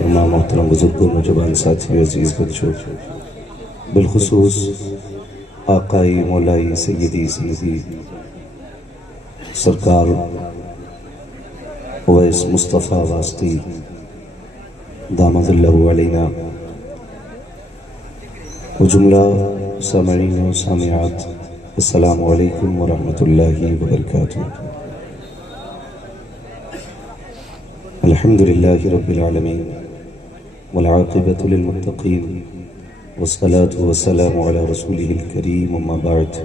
محترمہ محترم بزرگوں نوجوان ساتھی عزیز بچوں، بالخصوص آقائی مولائی سیدی سرکار اویس مصطفیٰ واسطی دامت اللہ علینا و جملہ سامعین و سامعات، السلام علیکم ورحمۃ اللہ وبرکاتہ۔ الحمد للہ رب العالمین والعاقبۃ للمتقین والصلاة والسلام علی رسولہ الکریم، اما بعد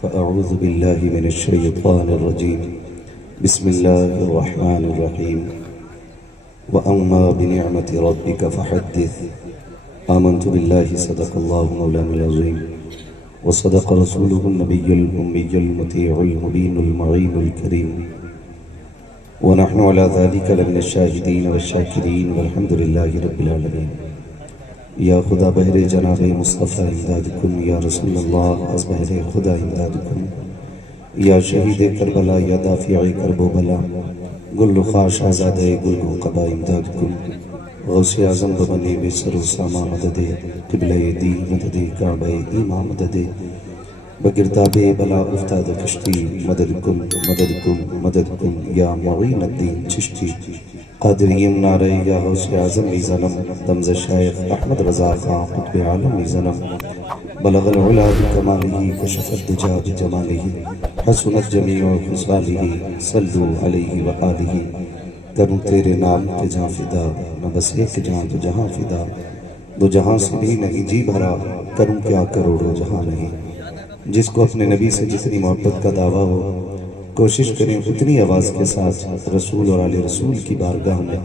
فاعوذ باللہ من الشیطان الرجیم، بسم اللہ الرحمن الرحیم۔ وَأَمَّا بِنِعْمَةِ رَبِّكَ فَحَدِّثْ آمَنْتُ بِاللَّهِ صدق اللہ مولانا العظیم وصدق رسولہ النبی الأمی المطیع المبین المعین الکریم، ونحن على ذلك لمن الشاہدین والشاکرین والحمد للہ رب العالمین۔ یا خدا بہر جناب مصطفیٰ امداد کن، یا رسول اللہ از بہر خدا امداد کن، یا شہید کربلا یا دافع کرب و بلا، گل خاش آزاد گل و قبا امداد کن۔ غوث اعظم ببنی بے سر و ساما مدد، قبلہ دی مدد، کعبہ ایمان مدد، بگرداب بلا افتاد کشتی، مدد کن مدد کن مدد کن یا معین الدین چشتی۔ قادریم نعرہ یا غوث اعظم میزنم، دمز شیخ احمد رضا خان قطب عالم میزنم، بلغ العلا بکمالہ کشف الدجا بجمالہ، حسنت جمیع خصالہ، صلو علیہ وآلہ۔ کروں تیرے نام پہ جہاں فدا، نہ بس ایک جہاں تو جہاں فدا، دو جہاں سے بھی نہیں جی بھرا، کروں کیا کروڑوں جہاں نہیں۔ جس کو اپنے نبی سے جتنی محبت کا دعویٰ ہو، کوشش کریں اتنی آواز کے ساتھ رسول اور آل رسول کی بارگاہ میں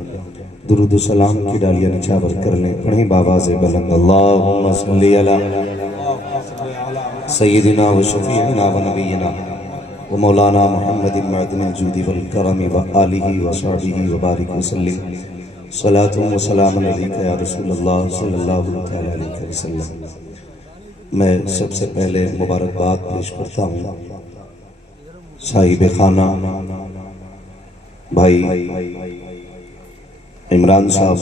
درود و سلام کی ڈالیاں نچھاور کر لیں۔ پڑھیں باواز بلند، اللہم صلی علی سیدنا و شفیعنا و نبینا و مولانا محمد معدن الجود والکرم و آلہ و صحبہ و بارک وسلم، صلاة و سلام علیکہ یا رسول اللہ صلی اللہ علیہ وسلم۔ میں سب سے پہلے مبارکباد پیش کرتا ہوں صاحب خانہ بھائی عمران صاحب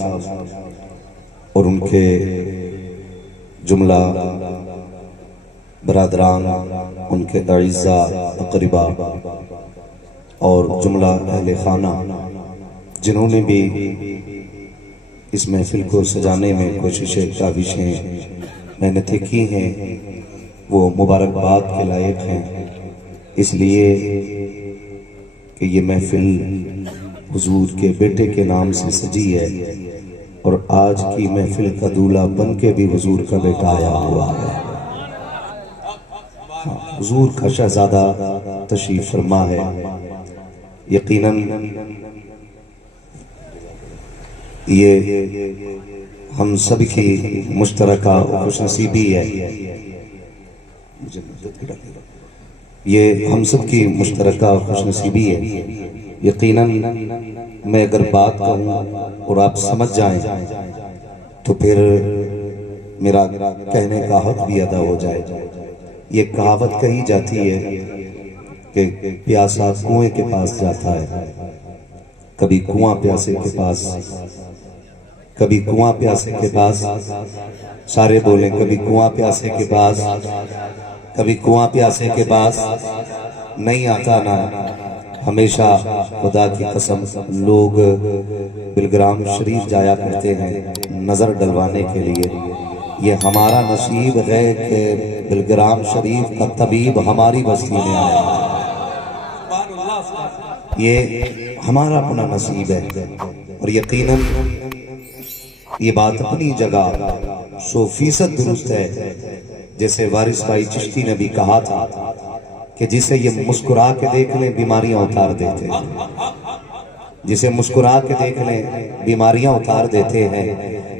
اور ان کے جملہ برادران، ان کے اعزاء اقربا اور جملہ اہل خانہ جنہوں نے بھی اس محفل کو سجانے میں کوششیں کاوشیں محنتیں کی ہیں، وہ مبارکباد کے لائق ہیں، اس لیے کہ یہ محفل حضور کے بیٹے کے نام سے سجی ہے، اور آج کی محفل کا دولہا بن کے بھی حضور کا بیٹا آیا ہوا ہے۔ حضور کا شہزادہ تشریف فرما ہے۔ یقیناً یہ ہم سب کی مشترکہ خوش نصیبی ہے، یہ ہم سب کی مشترکہ خوش نصیبی ہے۔ یقیناً میں اگر بات کہوں اور آپ سمجھ جائیں تو پھر میرا کہنے کا حق بھی ادا ہو جائے۔ یہ کہاوت کہی جاتی ہے کہ پیاسا کنویں کے پاس جاتا ہے، کبھی کنواں پیاسے کے پاس، کبھی کنواں پیاسے کے پاس، سارے بولیں کبھی کنواں پیاسے کے پاس، کبھی کنواں پیاسے کے پاس نہیں آتا نا۔ ہمیشہ خدا کی قسم لوگ بلگرام شریف جایا کرتے ہیں نظر ڈلوانے کے لیے۔ یہ ہمارا نصیب ہے کہ بلگرام شریف کا طبیب ہماری بستی میں آیا، یہ ہمارا اپنا نصیب ہے۔ اور یقیناً یہ بات اپنی جگہ 100% درست ہے، جیسے وارث بھائی چشتی نے بھی کہا تھا کہ جسے یہ مسکرا کے دیکھ لیں بیماریاں اتار دیتے ہیں، جسے مسکرا کے دیکھ لیں بیماریاں اتار دیتے ہیں،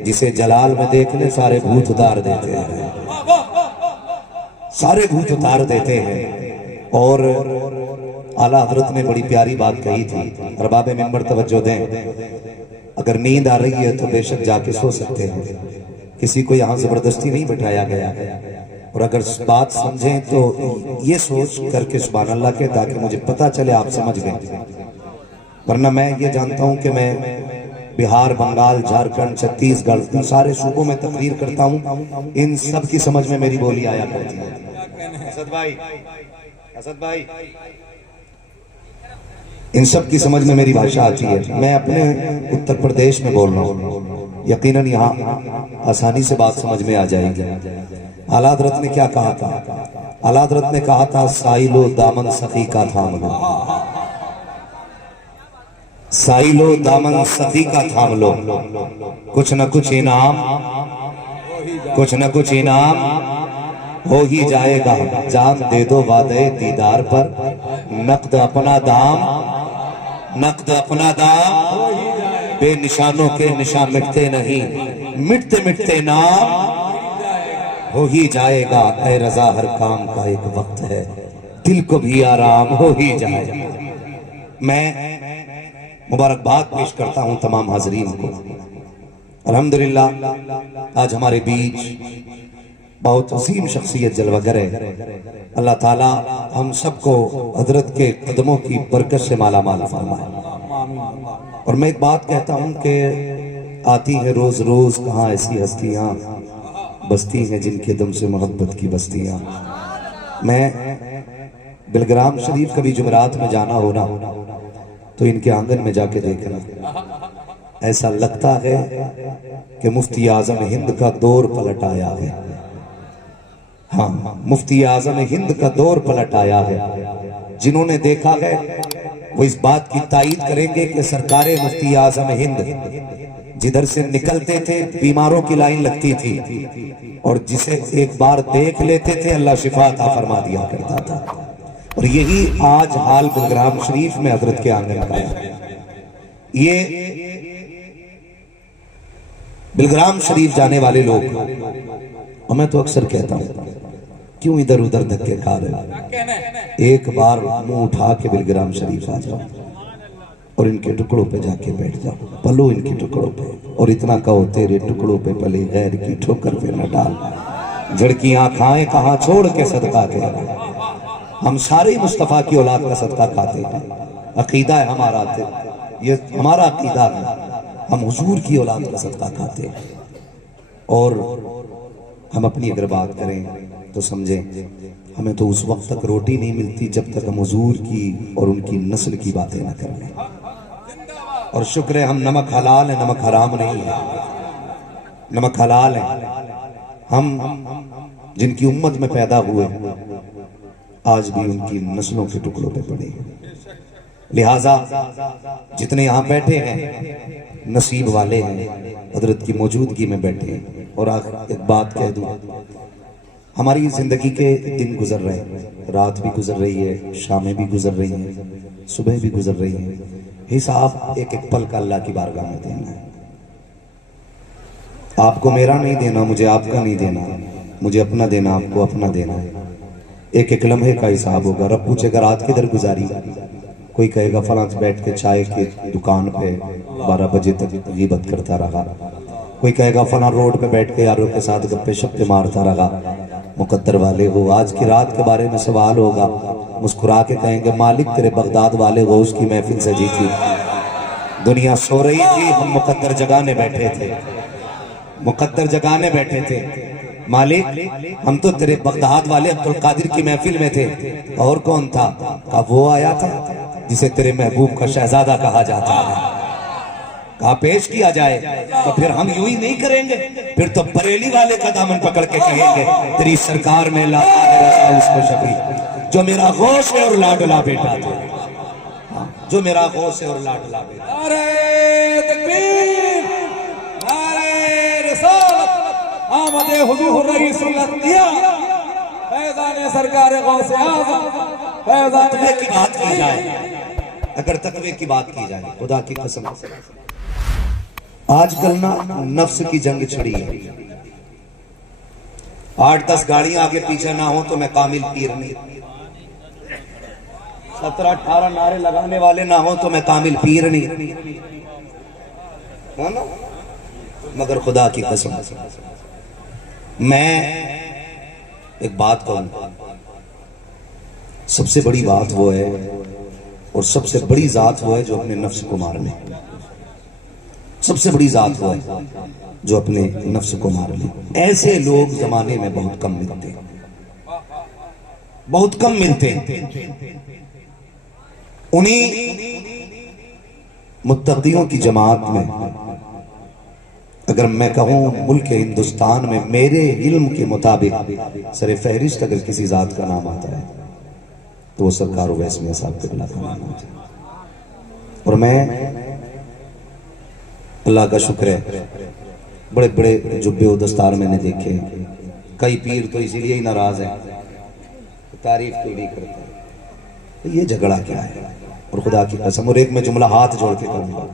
جسے جلال میں دیکھ لیں سارے بھوت اتار دیتے ہیں، سارے بھوت اتار دیتے ہیں۔ اور اعلیٰ حضرت نے بڑی پیاری بات کہی تھی، ارباب منبر توجہ دیں، اگر نیند آ رہی ہے تو بے شک جا کے سو سکتے ہیں، کسی کو یہاں زبردستی نہیں بٹھایا گیا ہے، اور اگر بات سمجھیں تو یہ سوچ کر کے سبحان اللہ کے تاکہ مجھے پتا چلے آپ سمجھ گئے، ورنہ میں یہ جانتا ہوں کہ میں بہار، بنگال، جھارکھنڈ، چھتیس گڑھ، ان سارے صوبوں میں تقریر کرتا ہوں، ان سب کی سمجھ میں میری بولی آیا کرتی ہے۔ اسد بھائی، ان سب کی سمجھ میں میری بھاشا آتی ہے۔ میں اپنے اتر پردیش میں بول رہا ہوں، یقیناً یہاں آسانی سے بات سمجھ میں آ جائے گی۔ اعلیٰ حضرت نے کیا کہا تھا؟ اعلیٰ حضرت نے کہا تھا سائلو دامن سخی کا تھام لو، سائلو دامن سخی کا تھام لو، کچھ نہ کچھ انعام، کچھ نہ کچھ انعام ہو ہی جائے گا۔ جان دے دو وعدے دیدار پر، نقد اپنا دام، نقد اپنا دام، بے نشانوں کے نشان مٹتے نہیں، مٹتے مٹتے نام ہو ہی جائے گا۔ اے رضا ہر کام کا ایک وقت ہے، دل کو بھی آرام ہو ہی جائے گا۔ میں مبارکباد پیش کرتا ہوں تمام حاضرین کو۔ الحمدللہ آج ہمارے بیچ بہت عظیم شخصیت جلوہ گر ہے۔ اللہ تعالیٰ ہم سب کو حضرت کے قدموں کی برکت سے مالا مال فرمائے۔ اور میں ایک بات کہتا ہوں کہ آتی ہے روز روز کہاں ایسی ہستیاں، بستی ہیں جن کے دم سے محبت کی بستیاں۔ میں بلگرام شریف کبھی جمعرات میں جانا ہونا تو ان کے آنگن میں جا کے دیکھنا، ایسا لگتا ہے کہ مفتی اعظم ہند کا دور پلٹ آیا ہے۔ ہاں، مفتی اعظم ہند کا دور پلٹ آیا ہے۔ جنہوں نے دیکھا ہے وہ اس بات کی تائید کریں گے کہ سرکار مفتی اعظم ہند جدھر سے نکلتے تھے بیماروں کی لائن لگتی تھی، اور جسے ایک بار دیکھ لیتے تھے اللہ شفا عطا فرما دیا کرتا تھا۔ اور یہی آج حال بلگرام شریف میں حضرت کے آنگن کا ہے۔ یہ بلگرام شریف جانے والے لوگ، اور میں تو اکثر کہتا ہوں کیوں ادھر ادھر دھکے کھا رہے ہو، ایک بار منہ اٹھا کے بلگرام شریف آ جاؤ اور ان کے ٹکڑوں پہ جا کے بیٹھ جاؤ، پلو ان کے ٹکڑوں پہ، اور اتنا کہو تیرے ٹکڑوں پہ پلے غیر کی ٹھوکر پہ نہ ڈال، جھڑکیاں کھائیں کہاں چھوڑ کے صدقہ کے۔ ہم سارے مصطفیٰ کی اولاد کا صدقہ کھاتے ہیں، عقیدہ ہے ہمارا، یہ ہمارا عقیدہ ہے، ہم حضور کی اولاد کا صدقہ کھاتے ہیں۔ اور ہم اپنی اگر بات کریں تو سمجھیں ہمیں تو اس وقت تک روٹی نہیں ملتی جب تک ہم حضور کی اور ان کی نسل کی باتیں نہ کر لیں۔ اور شکر ہے ہم نمک حلال ہے، نمک حرام نہیں ہے، نمک حلال ہے۔ ہم جن کی امت میں پیدا ہوئے آج بھی ان کی نسلوں کے ٹکڑوں پہ پڑے ہیں، لہٰذا جتنے یہاں بیٹھے ہیں نصیب والے ہیں، حضرت کی موجودگی میں بیٹھے ہیں۔ اور آخر ایک بات کہہ دوں، ہماری زندگی کے دن گزر رہے ہیں، رات بھی گزر رہی ہے، شامیں بھی گزر رہی ہیں، صبح بھی گزر رہی ہیں، حساب ایک ایک پل کا اللہ کی بارگاہ میں دینا ہے۔ آپ کو میرا نہیں دینا، مجھے آپ کا نہیں دینا، مجھے اپنا دینا، آپ کو اپنا دینا ہے۔ ایک ایک لمحے کا حساب ہوگا۔ رب پوچھے گا رات کدھر گزاری، کوئی کہے گا فلاں بیٹھ کے چائے کی دکان پہ 12 بجے تک غیبت کرتا رہا، کوئی کہے گا فلاں روڈ پہ بیٹھ کے یاروں کے ساتھ گپے شپے مارتا رہا۔ مقدر والے ہو، آج کی رات کے بارے میں سوال ہوگا، مسکرا کے کہیں گے مالک تیرے بغداد والے ہو، اس کی محفل سجی تھی، دنیا سو رہی تھی، ہم مقدر جگانے بیٹھے تھے، مقدر جگانے بیٹھے تھے۔ مالک ہم تو تیرے بغداد والے عبدالقادر کی محفل میں تھے، اور کون تھا؟ کہا وہ آیا تھا جسے تیرے محبوب کا شہزادہ کہا جاتا ہے، کہا پیش کیا جائے۔ تو پھر ہم یوں ہی نہیں کریں گے، پھر تو بریلی والے کا دامن پکڑ کے کہیں گے تیری سرکار میں لاتا ہے رضا اس کو شفیع، جو میرا غوث ہے اور لاڈلا بیٹا تھا، جو میرا غوث ہے اور لاڈلا بیٹا۔ نعرہ تکبیر، نعرہ رسالت، آمد حضور رئیس الانبیاء، فیضان سرکار غوث اعظم، فیضان تقوی کی بات کی جائے، اگر تقوی کی بات کی جائے، خدا کی قسم آج کل نا نفس کی جنگ چھڑی ہے۔ 8-10 گاڑیاں آگے پیچھے نہ ہوں تو میں کامل پیر نہیں، 17-18 نعرے لگانے والے نہ ہوں تو میں کامل پیر نہیں، مگر خدا کی قسم میں ایک بات کہوں، سب سے بڑی بات وہ ہے اور سب سے بڑی ذات وہ ہے جو اپنے نفس کو مار لے۔ سب سے بڑی ذات وہ ہے جو اپنے نفس کو مار لے. ایسے لوگ زمانے میں بہت کم ملتے ہیں, بہت کم ملتے ہیں. انہی متقیوں کی جماعت میں اگر میں کہوں ملک ہندوستان میں میرے علم کے مطابق سر فہرست اگر کسی ذات کا نام آتا ہے تو وہ سرکار اویس میاں صاحب قبلہ کا نام آتا ہے. اور میں اللہ کا شکر ہے بڑے بڑے جبے و دستار میں نے دیکھے. کئی پیر تو اسی لیے ہی ناراض ہیں, تعریف کیوں نہیں کرتے, یہ جھگڑا کیا ہے. اور خدا کی قسم, اور ایک میں جملہ ہاتھ جوڑ کے کروں گا,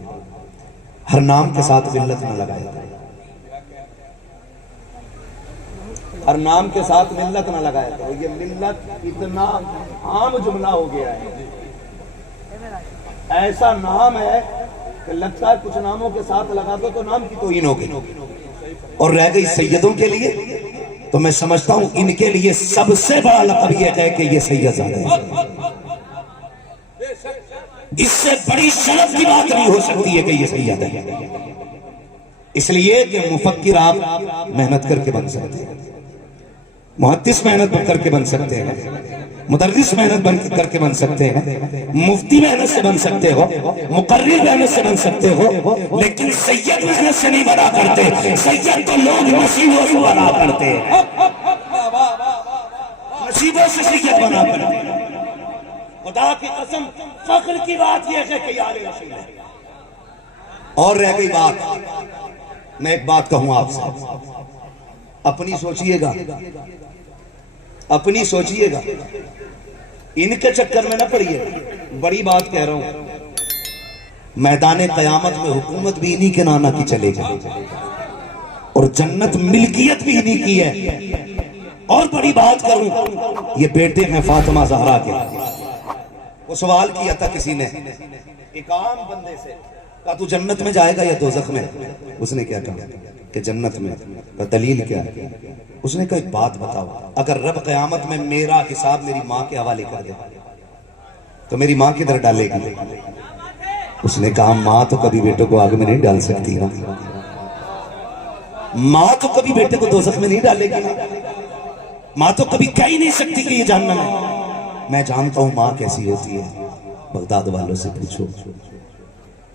ہر نام کے ساتھ ملت نہ لگایا کرے, ہر نام کے ساتھ ملت نہ لگایا کرے. یہ ملت اتنا عام جملہ ہو گیا ہے, ایسا نام ہے کہ لگتا ہے کچھ ناموں کے ساتھ لگا دو تو نام کی توہین ہوگی. اور رہ گئی سیدوں کے لیے تو میں سمجھتا ہوں ان کے لیے سب سے بڑا لقب یہ ہے کہ یہ سید زادہ ہے. اس سے بڑی شرف کی بات نہیں ہو سکتی ہے کہ یہ سید ہے. اس لیے کہ مفکر آپ محنت کر کے بن سکتے ہیں, محدث محنت کر کے بن سکتے ہیں, مدرس محنت کر کے بن سکتے ہیں, مفتی محنت سے بن سکتے ہو, مقرر محنت سے بن سکتے ہو, لیکن سید محنت سے نہیں بنا کرتے. سید تو لوگ نصیبوں سے بنا کرتے ہیں, نصیبوں سے سید بنا کرتے ہیں. خدا کی قسم فخر کی بات یہ ہے کہ یار رسول ہے. اور رہ گئی بات, میں ایک بات کہوں آپ سے, اپنی سوچئے گا, اپنی سوچئے گا, ان کے چکر میں نہ پڑیے. بڑی بات کہہ رہا ہوں, میدان قیامت میں حکومت بھی انہی کے نانا کی چلے گی اور جنت ملکیت بھی انہی کی ہے. اور بڑی بات کروں, یہ بیٹے ہیں فاطمہ زہرا کے. وہ سوال کیا تھا کسی نے ایک عام بندے سے, کہا تو جنت میں جائے گا یا دوزخ میں؟ اس نے کیا کہا کہ جنت میں. دلیل کیا ہے؟ اس نے کہا ایک بات بتاؤ, اگر رب قیامت میں میرا حساب میری ماں کے حوالے کر دے تو میری ماں کدھر ڈالے گی؟ اس نے کہا ماں تو کبھی بیٹے کو آگ میں نہیں ڈال سکتی نا, ماں تو کبھی بیٹے کو دوزخ میں نہیں ڈالے گی, ماں تو کبھی کہہ ہی نہیں سکتی کہ یہ جہنم ہے. میں جانتا ہوں ماں کیسی ہوتی ہے, بغداد والوں سے پوچھو.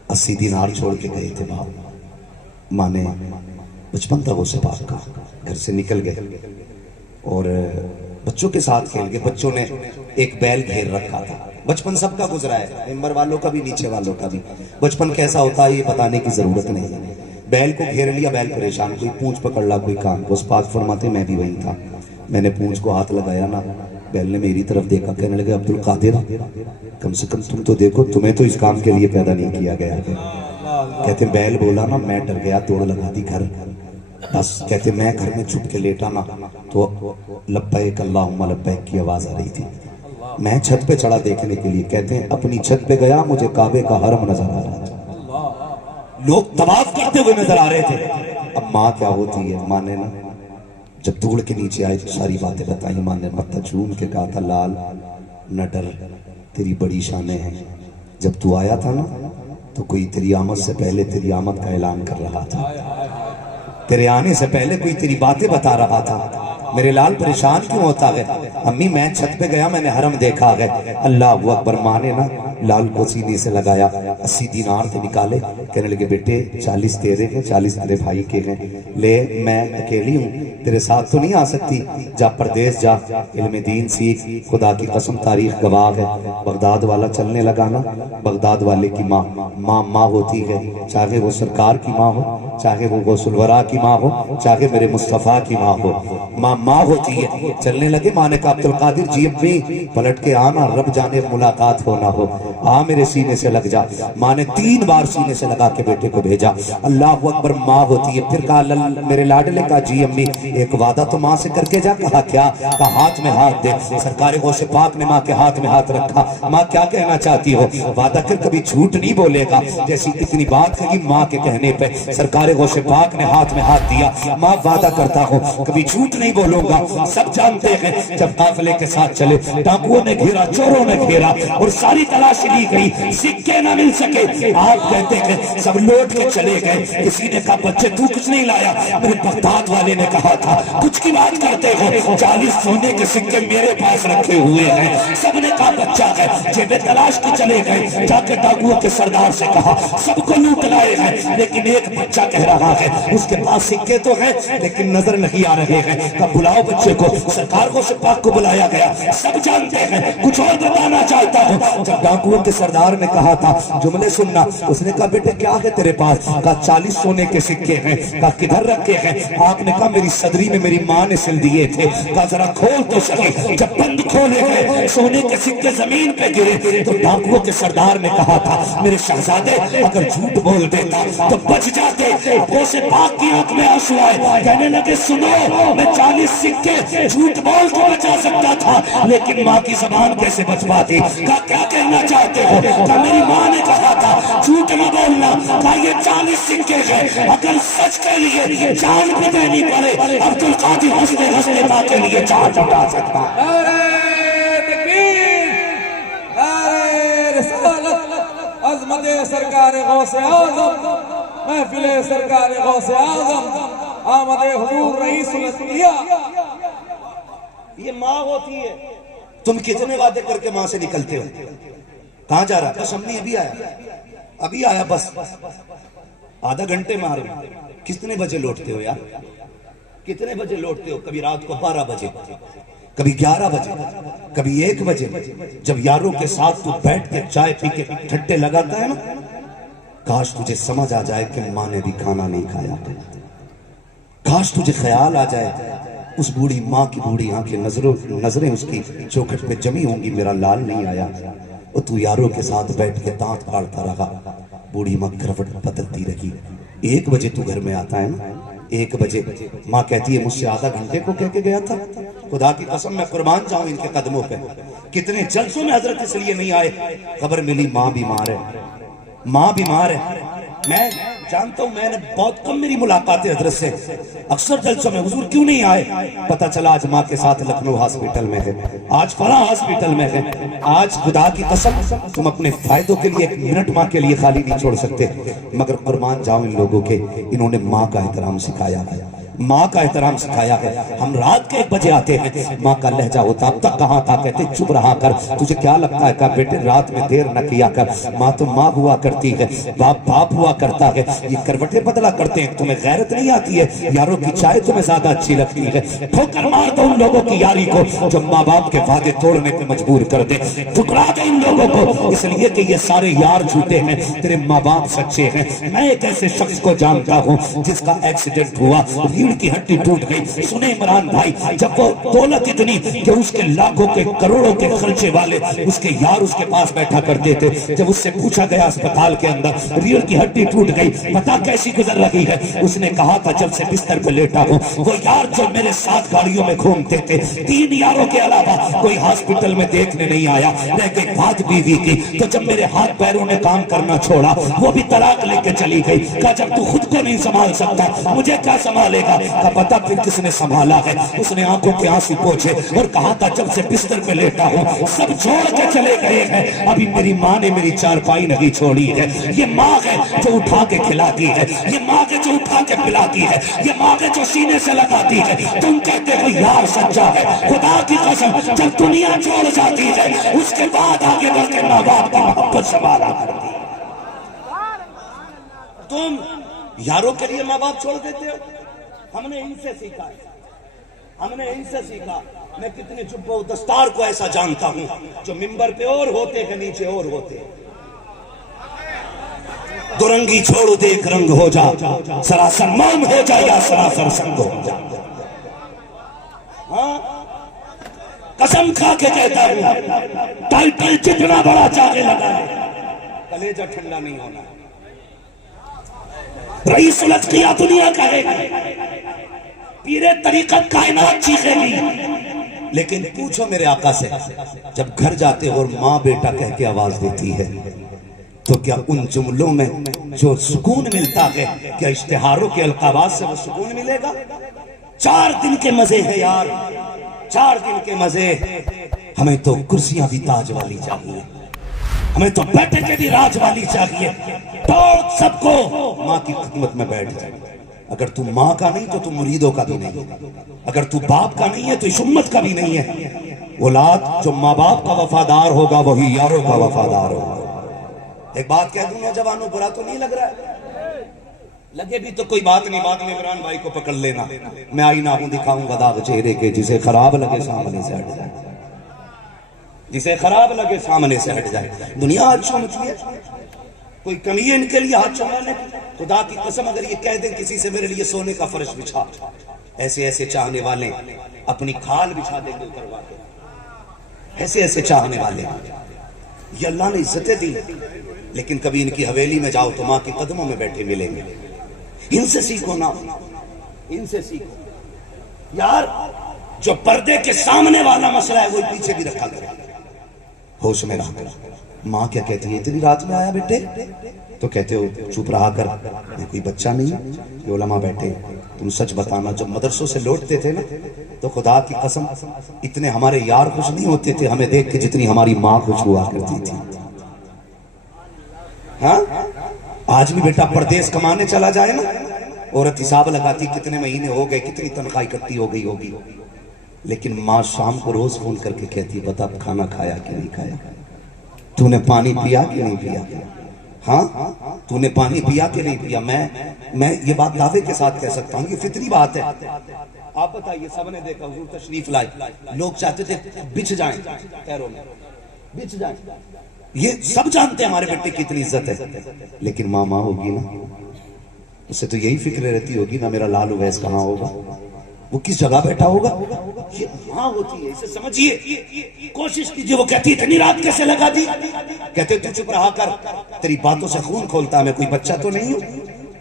80 دینار چھوڑ کے گئے تھے باپ, ماں نے بچپن تھا وہ سپاہ کا, گھر سے نکل گئے اور بچوں کے ساتھ کھیل گئے. بچوں نے ایک بیل گھیر رکھا تھا, بچپن سب کا گزرا ہے, ممبر والوں کا بھی نیچے والوں کا بھی. بچپن کیسا ہوتا ہے یہ بتانے کی ضرورت نہیں. بیل کو گھیر لیا, بیل پریشان, کوئی پونچھ پکڑ لا, کوئی کان. اس پاک فرماتے میں بھی وہیں تھا, میں نے پونچھ کو ہاتھ لگایا نا, بیل نے میری طرف دیکھا, کہنے لگے عبد القادر کم سے کم تم تو دیکھو, تمہیں تو اس کام کے لیے پیدا نہیں کیا گیا ہے. کہتے بیل بولا نا, میں ڈر گیا, دوڑ لگا دی گھر. بس کہتے میں گھر میں چھپ کے لیٹا نا تو لبیک اللہم لبیک کی آواز آ رہی تھی. میں چھت پہ چڑھا دیکھنے کے لیے. کہتے ہیں اپنی چھت پہ گیا, مجھے کعبے کا حرم نظر آ رہا تھا, لوگ طواف کرتے ہوئے نظر آ رہے تھے. اب ماں کیا ہوتی ہے, ماں نے نا جب دوڑ کے نیچے آئے تو ساری باتیں بتائیں. ماں نے متھا چوم کے کہا تھا لال نہ ڈر, تیری بڑی شانیں ہیں. جب تو آیا تھا نا تو کوئی تیری آمد سے پہلے تیری آمد کا اعلان کر رہا تھا, تیرے آنے سے پہلے کوئی تیری باتیں بتا رہا تھا. میرے لال پریشان کیوں ہوتا ہے؟ امی میں چھت پہ گیا, میں نے حرم دیکھا ہے. اللہ اکبر. ماں نے نا لال کو سینے سے لگایا, 80 دینار تھے نکالے, کہنے لگے بیٹے 40 تیرے ہیں, 40 تیرے بھائی کے ہیں, لے میں اکیلی ہوں, تیرے ساتھ تو نہیں آ سکتی, جا پردیس جا, علم دین سیکھ. خدا کی قسم تاریخ گواہ ہے, بغداد والا چلنے لگا نا, بغداد والے کی ماں ماں ہوتی ہے, چاہے وہ سرکار کی ماں ہو, چاہے وہ غوث الورا کی ماں ہو, چاہے میرے مصطفیٰ کی ماں ہو, ماں ہوتی ہے. چلنے لگے, ماں نے کہا عبد القادر جی ابھی پلٹ کے آنا, رب جانے ملاقات ہونا ہو, میرے سینے سے لگ جا. ماں نے 3 بار سینے سے لگا کے بیٹے کو بھیجا. اللہ اکبر. ماں ہوتی ہے. پھر کہا میرے لاڈلے کا جی امی ایک وعدہ تو ماں سے کر کے جا. کہا کیا؟ کہا ہاتھ میں ہاتھ دے. سرکار غوث پاک نے ماں کے ہاتھ میں ہاتھ رکھا. ماں کیا کہنا چاہتی ہو؟ وعدہ کر کبھی جھوٹ نہیں بولے گا. جیسی اتنی بات کہی ماں کے کہنے پہ سرکار غوث پاک نے ہاتھ میں ہاتھ دیا. ماں وعدہ کرتا ہوں کبھی جھوٹ نہیں بولوں گا. سب جانتے ہیں جب قافلے کے ساتھ چلے, ڈاکوؤں نے گھیرا, چوروں نے گھیرا اور ساری تلاش تلاش لی گئی، سکے نہ مل سکے، آپ کہتے کہ سب لوٹ کے چلے گئے۔ کسی نے کہا بچے تو کچھ نہیں لایا؟ میرے بغداد والے نے کہا تھا کچھ کی بات کرتے ہو، 40 سونے کے سکے میرے پاس رکھے ہوئے ہیں۔ سب نے کہا بچہ ہے، جیبیں تلاش کے چلے گئے، جا کے ڈاکوؤں کے سردار سے کہا سب کو لوٹ لائے ہیں، لیکن ایک بچہ کہہ رہا ہے اس کے پاس سکے تو ہیں لیکن نظر نہیں آ رہے ہیں۔ کہا بلاؤ بچے کو۔ سرکار کو سپاہ کو بلایا گیا، سب جانتے ہیں، کچھ اور بتانا چاہتا ہوں۔ جب ڈاکوؤں کے سردار نے کہا تھا جملے سننا، اس نے کہا بیٹے کیا ہے تیرے پاس؟ کہا 40 سونے کے سکے ہیں۔ کہا کدھر رکھے ہیں؟ آپ نے کہا میری صدری میں میری ماں نے سل دیے تھے۔ کہا ذرا کھول تو صحیح۔ جب بند کھولے گئے سونے کے سکے زمین پہ گرے تو ڈاکوؤں کے سردار نے کہا تھا میرے شہزادے اگر جھوٹ بول دیتا تو بچ جاتے۔ وہ سے پاک کی آنکھ میں آنسو آئے، کہنے لگے سنو میں 40 سکے جھوٹ بول کے بچا سکتا تھا لیکن ماں کی زبان کیسے بچ پاتی؟ کہا کیا کہنا چاہتے ہو؟ کہا میری ماں نے کہا تھا جھوٹ نہ بولنا۔ کہا یہ 40 سکے ہیں، اگر سچ کے لیے جان بھی دینی پڑے عبدالقادر ہنستے ہنستے ماں کے لیے جان چھڑا سکتا۔ نعرہ تکبیر، نعرہ رسالت، عظمت سرکار غوث اعظم، محفل سرکار غوث اعظم، آمد حضور رئیس الانبیاء۔ یہ ماں ہوتی ہے۔ تم کتنے وعدے کر کے ماں سے نکلتے ہو؟ کہاں جا رہا؟ بس امی ابھی آیا بس آدھا گھنٹے میں آ رہا ہوں۔ کتنے بجے لوٹتے ہو یار؟ کتنے بجے لوٹتے ہو؟ کبھی رات کو 12 بجے، کبھی 11 بجے، کبھی 1 بجے، جب یاروں کے ساتھ تو بیٹھ کے چائے پی کے ٹھٹے لگاتا ہے نا، کاش تجھے سمجھ آ جائے کہ ماں نے بھی کھانا نہیں کھایا۔ کاش تجھے خیال آ جائے اس بوڑھی ماں کی بوڑھی آنکھیں نظریں اس کی چوکھٹ پہ جمی ہوں گی، میرا لال نہیں آیا۔ اور تو یاروں کے ساتھ بیٹھ کے دانت کاٹتا رہا، بوڑھی ماں کروٹ بدلتی رہی۔ 1 بجے تو گھر میں آتا ہے نا، 1 بجے ماں کہتی ہے مجھ سے آدھا گھنٹے کو کہہ کے گیا تھا، خدا کی قسم میں قربان جاؤں ان کے قدموں پہ۔ کتنے جلسوں میں حضرت اس لیے نہیں آئے، خبر ملی ماں بیمار ہے، ماں بیمار ہے۔ میں جانتا ہوں میں نے بہت کم میری ملاقاتیں حضرت سے، اکثر جلسوں میں حضور کیوں نہیں آئے؟ پتہ چلا آج ماں کے ساتھ لکھنؤ ہاسپٹل میں ہے، آج فلاں ہاسپٹل میں ہے۔ آج خدا کی قسم تم اپنے فائدوں کے لیے 1 منٹ ماں کے لیے خالی نہیں چھوڑ سکتے، مگر قربان جاؤں ان لوگوں کے، انہوں نے ماں کا احترام سکھایا ہے، ماں کا احترام سکھایا ہے۔ ہم رات کے 1 بجے آتے ہیں، ماں کا لہجہ ہوتا اب تک کہاں تھا، کہتے چپ رہا کر، تجھے کیا لگتا ہے؟ کہا بیٹے رات میں دیر نہ کیا کر، ماں تو ماں ہوا کرتی ہے، باپ باپ ہوا کرتا ہے، یہ کروٹیں بدلا کرتے ہیں، تمہیں غیرت نہیں آتی ہے؟ یاروں کی چائے تمہیں زیادہ اچھی لگتی ہے؟ ٹھوکر مار دو ان لوگوں کی یاری کو جو ماں باپ کے وعدے توڑنے پہ مجبور کر دے، ٹھکرا دے ان لوگوں کو، اس لیے کہ یہ سارے یار جھوٹے ہیں، تیرے ماں باپ سچے ہیں۔ میں ایک ایسے شخص کو جانتا ہوں جس کا ایکسیڈنٹ ہوا، ریڑھ کی ہڈی ٹوٹ گئی۔ سنے عمران بھائی، جب وہ دولت اتنی کہ اس کے لاکھوں کے کروڑوں کے خرچے والے اس کے یار اس کے پاس بیٹھا کرتے تھے، جب اس سے پوچھا گیا اسپتال کے اندر ریڑھ کی ہڈی ٹوٹ گئی پتہ کیسی گزر رہی ہے، اس نے کہا تھا جب سے بستر پہ لیٹا ہوں وہ یار جو میرے ساتھ گاڑیوں میں گھومتے تھے 3 یاروں کے علاوہ کوئی ہاسپٹل میں دیکھنے نہیں آیا، رہ گئی بات بیوی کی، تو جب میرے ہاتھ پیروں نے کام کرنا چھوڑا وہ بھی طلاق لے کے چلی گئی۔ کہا جب تو خود کو نہیں سنبھال سکتا مجھے کیا سنبھالے گا؟ کہا پتہ پھر کس نے سنبھالا ہے؟ اس نے آنکھوں کے آنسو پوچھے اور کہا تھا جب سے بستر پہ لیٹا ہوں سب چھوڑ کے چلے گئے ہیں، ابھی میری ماں نے میری چارپائی نہیں چھوڑی ہے۔ یہ ماں ہے جو اٹھا کے کھلاتی ہے، یہ ماں ہے جو اٹھا کے پلاتی ہے، یہ ماں ہے جو سینے سے لگاتی ہے۔ تم کہتے ہو یار سچا ہے، خدا کی قسم جب دنیا چھوڑ جاتی ہے اس کے بعد آگے بڑھ کے ماں باپ کی محبت سنبھالا کرتی ہے۔ تم یاروں کے لیے ماں باپ چھوڑ دیتے ہو؟ ہم نے ان سے سیکھا ہے، ہم نے ان سے سیکھا۔ میں کتنے جبوں و دستار کو ایسا جانتا ہوں جو منبر پہ اور ہوتے کہ نیچے اور ہوتے۔ دورنگی چھوڑ دیکھ رنگ ہو جا، سراسر موم ہو جا یا سراسر سنگ ہو جا۔ ہاں قسم کھا کے کہتا ہوں ٹائٹل جتنا بڑا چاہے لگا ہے کلیجہ ٹھنڈا نہیں ہونا۔ رئیس الاتقیاء دنیا کہے گی، پیر طریقت کائنات چیخے گی، لیکن پوچھو میرے آقا سے جب گھر جاتے اور ماں بیٹا کہہ کے آواز دیتی ہے تو کیا ان جملوں میں جو سکون ملتا ہے کیا اشتہاروں کے القابات سے وہ سکون ملے گا؟ 4 دن کے مزے ہیں یار، 4 دن کے مزے۔ ہمیں تو کرسیاں بھی تاج والی چاہیے، ہمیں تو بیٹے کے بھی راج والی چاہیے، توڑ سب کو ماں کی خدمت میں بیٹھ جائے۔ اگر تو ماں کا نہیں تو تم مریدوں کا بھی نہیں، اگر تو باپ کا نہیں ہے تو اس امت کا بھی نہیں ہے۔ اولاد جو ماں باپ کا وفادار ہوگا وہی یاروں کا وفادار ہوگا۔ ایک بات کہہ دوں نوجوانوں، برا تو نہیں لگ رہا ہے؟ لگے بھی تو کوئی بات نہیں، بعد میں عمران بھائی کو پکڑ لینا، میں آئینہ ہوں دکھاؤں گا داغ چہرے کے، جسے خراب لگے سامنے سے ہٹ جائے، جسے خراب لگے سامنے سے ہٹ جائے۔ دنیا آج چومتی ہے، کوئی کمی ہے ان کے لیے ہاتھ چومانے کی؟ خدا کی قسم اگر یہ کہہ دیں کسی سے میرے لیے سونے کا فرش بچھا، ایسے ایسے چاہنے والے اپنی کھال بچھا دیں گے اتروا کے، ایسے ایسے چاہنے والے۔ یہ اللہ نے عزتیں دی، لیکن کبھی ان کی حویلی میں جاؤ تو ماں کے قدموں میں بیٹھے ملیں گے۔ ان سے سیکھو نا، ان سے سیکھو یار۔ جو پردے کے سامنے والا مسئلہ ہے وہی پیچھے بھی رکھا کرے، ہوش میں رہا کر۔ ماں کیا کہتی ہے، اتنی رات میں آیا بیٹے؟ تو کہتے ہو چپ رہا کر، یہ کوئی بچہ نہیں، یہ علماء بیٹھے۔ تم سچ بتانا، جب مدرسوں سے لوٹتے تھے نا تو خدا کی قسم اتنے ہمارے یار خوش نہیں ہوتے تھے ہمیں دیکھ کے جتنی ہماری ماں خوش ہوا کرتی تھی۔ ہاں آج بھی بیٹا پردیس کمانے چلا جائے نا، عورت حساب لگاتی کتنے مہینے ہو گئے، کتنی تنخواہ اکٹھی ہو گئی ہوگی، لیکن ماں شام کو روز فون کر کے کہتی بتا کھانا کھایا کہ نہیں کھایا، تو نے پانی پیا کہ نہیں پیا، ہاں تو نے پانی پیا کہ نہیں پیا۔ میں یہ بات دعوے کے ساتھ کہہ سکتا ہوں، یہ فطری بات ہے۔ آپ بتائیے، سب نے دیکھا حضور تشریف لائے، لوگ چاہتے تھے بچھ جائیں پیروں میں، بچھ جائیں، یہ سب جانتے ہیں ہمارے بیٹے کی اتنی عزت ہے، لیکن ماں ہوگی نا، اسے تو یہی فکر رہتی ہوگی نا میرا لال اویس کہاں ہوگا، وہ کس جگہ بیٹھا ہوگا۔ یہ ماں ہوتی ہے، اسے سمجھیے، کوشش کیجیے۔ وہ کہتی اتنی رات کیسے لگا دی، کہتے تو چپ رہا کر، تیری باتوں سے خون کھولتا ہے، میں کوئی بچہ تو نہیں ہوں۔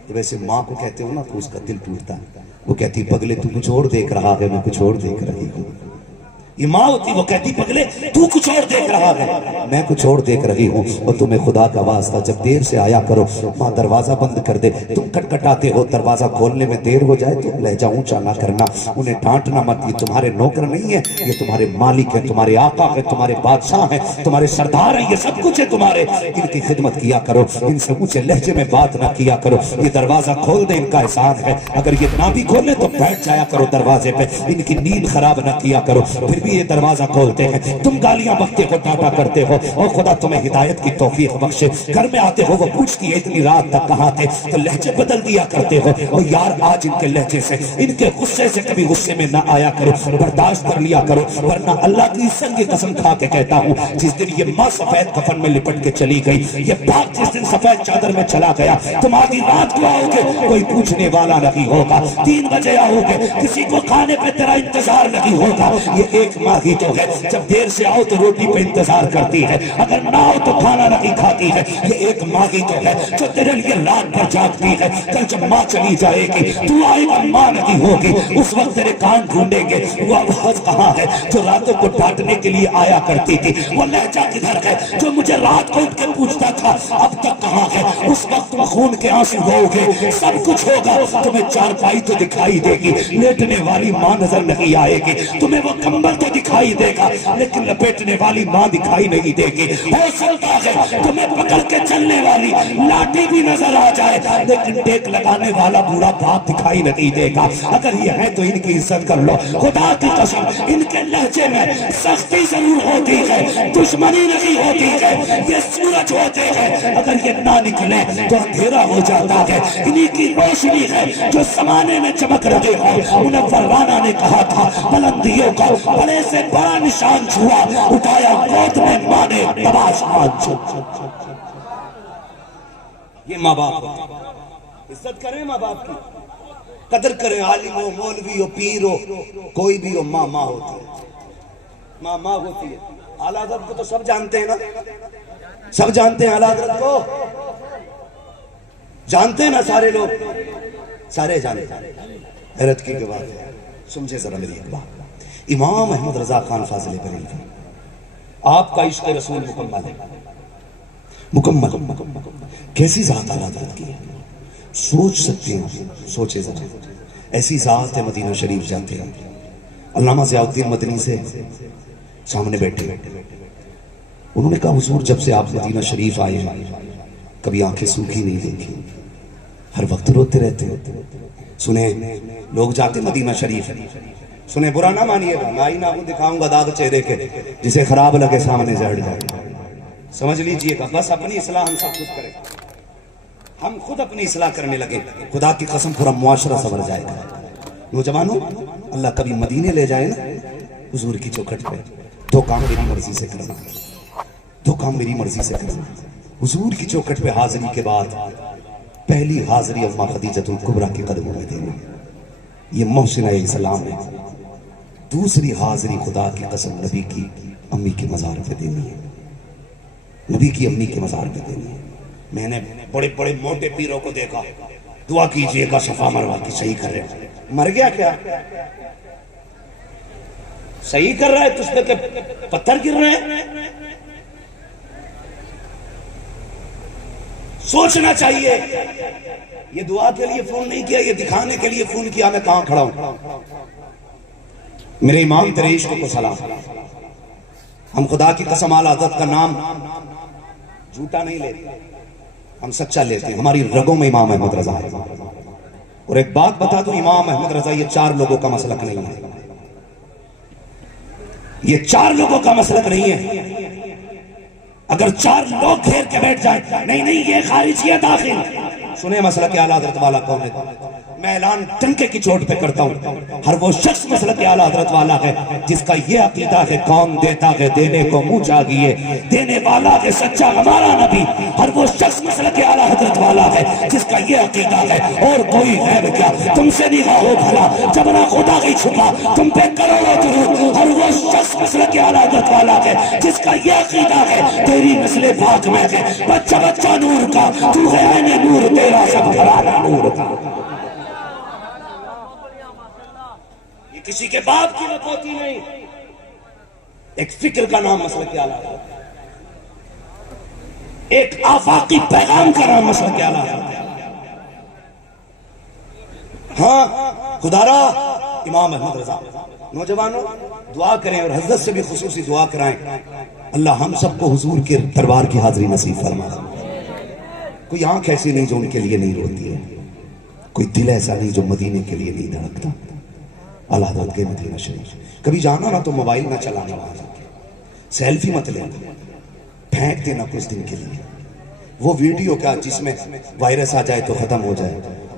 ویسے ماں کو کہتے ہو نا تو اس کا دل ٹوٹتا ہے، وہ کہتی پگلے تو کچھ اور دیکھ رہا ہے، میں کچھ اور دیکھ رہی ہوں۔ یہ ماں ہوتی، وہ کہتی پگلے تو کچھ اور دیکھ رہا ہے، میں کچھ اور دیکھ رہی ہوں۔ اور تمہیں خدا کا واسطہ جب دیر سے آیا کرو، ماں دروازہ بند کر دے، تم کٹکھٹاتے ہو، دروازہ کھولنے میں دیر ہو جائے تو لہجہ اونچا نہ کرنا، انہیں ڈانٹنا مت، یہ تمہارے نوکر نہیں ہے، یہ تمہارے مالک ہے، تمہارے آقا ہے، تمہارے بادشاہ ہیں، تمہارے سردار ہیں، یہ سب کچھ ہے تمہارے، ان کی خدمت کیا کرو، ان سے اونچے لہجے میں بات نہ کیا کرو۔ یہ دروازہ کھول دے ان کا احسان ہے، اگر یہ نہ بھی کھولے تو بیٹھ جایا کرو دروازے پہ، ان کی نیند خراب نہ کیا کرو۔ پھر بھی یہ دروازہ کھولتے ہیں، تم گالیاں بکتے ہو، ڈانٹا کرتے ہو، اور خدا تمہیں ہدایت کی توفیق بخشے۔ گھر میں آتے ہو وہ پوچھتی ہے اتنی رات تک کہاں تھے، تو لہجے بدل دیا کرتے ہو، اور یار آج ان کے لہجے سے، ان کے غصے سے کبھی غصے میں نہ آیا کرو، برداشت کر لیا کرو، ورنہ اللہ کی عزت کی قسم کھا کے کہتا ہوں، جس دن یہ ماں سفید کفن میں لپٹ کے چلی گئی، یہ باپ جس دن سفید چادر میں چلا گیا، تم آدھی رات کو آؤ گے، کوئی پوچھنے والا نہیں ہوگا، 3 بجے آؤ گے، کسی کو کھانے پہ تیرا انتظار نہیں ہوگا۔ یہ ایک ماں ہی تو ہے، جب دیر سے آؤ تو روٹی پہ انتظار کرتی ہے، اگر نہ آؤ تو کھانا نہیں کھاتی ہے۔ یہ ایک ماں ہی تو ہے جو تیرے لیے رات بھر جاگتی ہے، کل جب ماں چلی جائے گی تو آئے گا، ماں نہیں ہوگی، اس وقت تیرے کان ڈھونڈیں گے وہ آواز کہاں ہے جو راتوں کو ڈانٹنے کے لیے آیا کرتی تھی، وہ لہجہ کدھر ہے جو مجھے رات کو اٹھ کے پوچھتا تھا اب تک کہاں ہے۔ اس وقت تم خون کے آنسو رو گے، سب کچھ ہوگا، تمہیں چارپائی تو دکھائی دے گی، لیٹنے والی ماں نظر نہیں آئے گی، تمہیں وہ کمبل تو دکھائی دے گا لیکن لپیٹنے والی ماں دکھائی نہیں دے گی۔ ہو سکتا ہے تمہیں پکڑ کے چلنے والی لاٹھی بھی نظر آ جائے لیکن ٹیک لگانے والا بوڑھا باپ دکھائی نہیں دے گا۔ اگر یہ ہے تو ان کی عزت کر لو، خدا کی قسم ان کے لہجے میں سختی ضرور ہوتی ہے، دشمنی نہیں ہوتی ہے، یہ سورج ہوتے ہیں، اگر یہ نہ نکلے تو اندھیرا ہو جاتا ہے، انہی کی روشنی ہے جو زمانے میں چمک رہے ہیں۔ منور رانا نے کہا تھا بلندیوں کا بڑے سے بڑا نشان چھوا، اٹھایا گود میں ماں نے تباہ آسمان چھوا۔ یہ ماں باپ عزت کریں، ماں باپ کی قدر کریں، عالم ہو، مولوی ہو، پیر ہو، کوئی بھی ہو، ماں ہوتی ہے، ماں ہوتی ہے۔ اعلیٰ حضرت کو تو سب جانتے ہیں نا، سب جانتے ہیں اعلیٰ حضرت کو، جانتے ہیں نا سارے لوگ، سارے جانتے ہیں۔ حیرت کی بات ہے، سمجھے ذرا میری ایک بات، امام احمد رضا خان فاضل بریلوی، آپ کا عشق رسول مکمل ہے، مکمل، کیسی ذات اعلیٰ حضرت کی ہے، سوچ سکتے ہیں، سوچے ذرا، ایسی ذات ہے۔ مدینہ شریف جاتے ہیں، علامہ ضیاء الدین مدنی سے سامنے بیٹھے، انہوں نے کہا حضور جب سے آپ مدینہ شریف آئے ہیں کبھی آنکھیں سوکھی نہیں دیکھی، ہر وقت روتے رہتے ہیں۔ سنیں لوگ جاتے مدینہ شریف، سنیں برا نہ مانیے گا، میں آئینہ کو دکھاؤں گا داغ چہرے کے، جسے خراب لگے سامنے سے ہٹ جائے، سمجھ لیجئے گا۔ بس اپنی اصلاح ہم سب خود کریں، ہم خود اپنی اصلاح کرنے لگے، خدا کی قسم پورا معاشرہ سنور جائے گا۔ نوجوانوں اللہ کبھی مدینے لے جائے نا حضور کی چوکھٹ پہ، دو کام میری مرضی سے کرنا، دو کام میری مرضی سے کرنا۔ حضور کی چوکھٹ پہ حاضری کے بعد پہلی حاضری اماں خدیجہ الکبریٰ کے قدموں میں دینا، یہ محسن علیہ السلام ہے۔ دوسری حاضری خدا کی قسم نبی کی امی کے مزار پہ دینی ہے، نبی کی امی کے مزار پہ دینی ہے۔ میں نے بڑے بڑے موٹے پیروں کو دیکھا، دعا کیجئے گا شفا مروا کی، صحیح کر رہے ہیں۔ مر گیا کیا؟ صحیح کر رہا ہے، تجھ پہ کہ پتھر گر رہے ہیں؟ سوچنا چاہیے۔ یہ دعا کے لیے فون نہیں کیا، یہ دکھانے کے لیے فون کیا میں کہاں کھڑا ہوں۔ میرے امام تیرے عشق کو سلام۔ ہم خدا کی قسم اعلیٰ حضرت کا نام جھوٹا نہیں لیتے، ہم سچا لیتے ہیں۔ ہماری رگوں میں امام احمد رضا ہے، اور ایک بات بتا دوں، امام احمد رضا یہ چار لوگوں کا مسلک نہیں ہے، یہ چار لوگوں کا مسلک نہیں ہے۔ اگر چار لوگ گھیر کے بیٹھ جائیں نہیں نہیں یہ خارجی ہے داخل، سنیں مسلک اعلیٰ حضرت والا کون ہے؟ میں اعلان ٹنکے کی چوٹ پہ کرتا ہوں، ہر وہ شخص مسلک اعلیٰ حضرت والا ہے جس کا یہ عقیدہ ہے کون دیتا ہے دینے کو منہ چاہیے، دینے والا ہے سچا ہمارا نبی۔ ہر وہ شخص مسلک اعلیٰ حضرت والا ہے جس کا یہ عقیدہ ہے، اور کوئی غیر کیا تم سے نگاہ ہو بھلا جب نہ خدا ہی چھپا تم پہ کروڑوں درود۔ ہر وہ شخص مسلک اعلیٰ حضرت والا ہے جس کا یہ عقیدہ ہے تیری نسل پاک میں ہے بچہ بچہ نور کا، تو ہے عین نور تیرا سب گھرانہ نور کا۔ یہ کسی کے باپ کی بپوتی نہیں، ایک فکر کا نام مسلک اعلیٰ، ایک آفاقی پیغام کا نام مسلک اعلیٰ۔ ہاں خدا را امام احمد رضا۔ نوجوانوں دعا کریں اور حضرت سے بھی خصوصی دعا کرائیں، اللہ ہم سب کو حضور کے دربار کی حاضری نصیب فرما۔ کوئی آنکھ ایسی نہیں جو ان کے لیے نہیں روتی ہے، کوئی دل ایسا نہیں جو مدینے کے لیے نہیں دھڑکتا۔ اعلیٰ حضرت کے مدینہ شریف کبھی جانا نہ تو موبائل نہ چلانا، وہاں جا کے سیلفی مت لینا، پھینک دینا کچھ دن کے لیے۔ وہ ویڈیو کیا جس میں وائرس آ جائے تو ختم ہو جائے،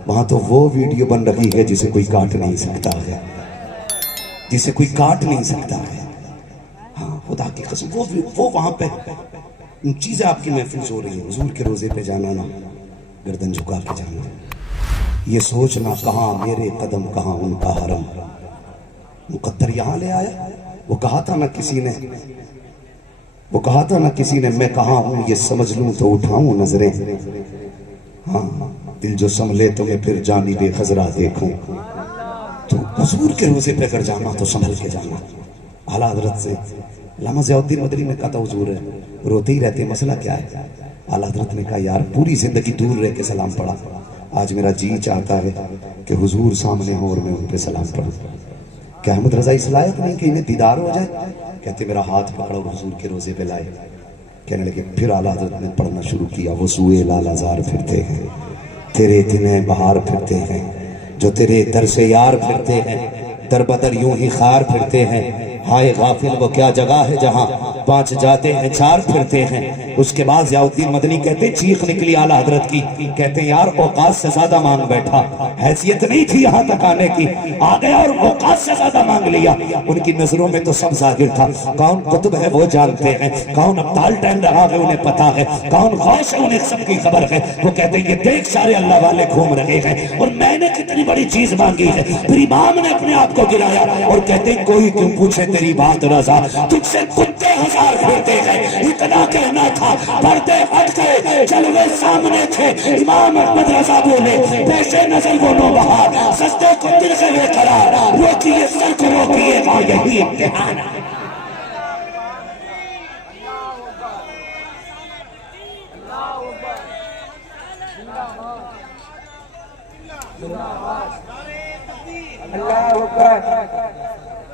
وہاں تو وہ ویڈیو بن رہی ہے جسے کوئی کاٹ نہیں سکتا ہے، جسے کوئی کاٹ نہیں سکتا ہے۔ ہاں خدا کی قسم وہ وہاں پہ چیزیں آپ کی محفوظ ہو رہی ہیں۔ حضور کے روزے پہ جانا نا گردن جھکا کے جانا، یہ سوچنا کہاں میرے قدم کہاں ان کا حرم، مقدر یہاں لے آیا۔ وہ کہا تھا نا کسی نے میں کہاں ہوں یہ سمجھ لوں تو اٹھاؤں نظریں، ہاں دل جو سنبھلے تو میں پھر جانب خضرا دیکھوں۔ تو حضور کے روزے پہ اگر جانا تو سنبھل کے جانا۔ اعلیٰ حضرت سے علامہ ضیاء الدین مدنی نے کہا تھا حضور ہے روتے ہی رہتے، مسئلہ کیا ہے؟ اعلیٰ حضرت نے کہا یار پوری زندگی دور رہ کے سلام پڑھا، آج میرا جی چاہتا ہے کہ حضور سامنے ہوں اور میں ان پہ سلام پڑھوں۔ کیا احمد رضا اس لائق نہیں کہ انہیں دیدار ہو جائے؟ کہتے میرا ہاتھ پکڑا اور حضور کے روزے پہ لائے۔ کہنے لگے پھر اعلیٰ حضرت نے پڑھنا شروع کیا، وہ سوئے لال زار پھرتے ہیں تیرے دن بہار پھرتے ہیں، جو تیرے در سے یار پھرتے ہیں در بدر یوں ہی خار پھرتے ہیں۔ ہائے غافل وہ کیا جگہ ہے جہاں پانچ جاتے ہیں چار پھرتے ہیں۔ اس کے بعد ضیاء الدین مدنی کہتے چیخ نکلی اعلیٰ حضرت کی، کہتے یار اوقات سے زیادہ مانگ بیٹھا، حیثیت نہیں تھی یہاں تک آنے کی، آ گیا اور اوقات سے زیادہ مانگ لیا۔ ان کی نظروں میں تو سب ظاہر تھا، کون قطب ہے وہ جانتے ہیں، کون ابطال ٹائم رہا ہے انہیں پتا ہے، کون غوث ہے انہیں سب کی خبر ہے۔ وہ کہتے ہیں یہ دیکھ سارے اللہ والے گھوم رہے ہیں اور میں نے کتنی بڑی چیز مانگی ہے۔ پھر امام نے اپنے آپ کو گرایا اور کہتے ہیں کوئی کیوں پوچھے تیری بات رضا، تجھ سے کتے ہزار پھرتے ہیں، اتنا کہنا تھا پردے ہٹ گئے جلوے سامنے تھے۔ امام احمد رضا بولے پیشے نظر وہ نوبہار، سجدے کو دل سے بے قرار، روکیے سر کو روکیے گا یہی امتحان۔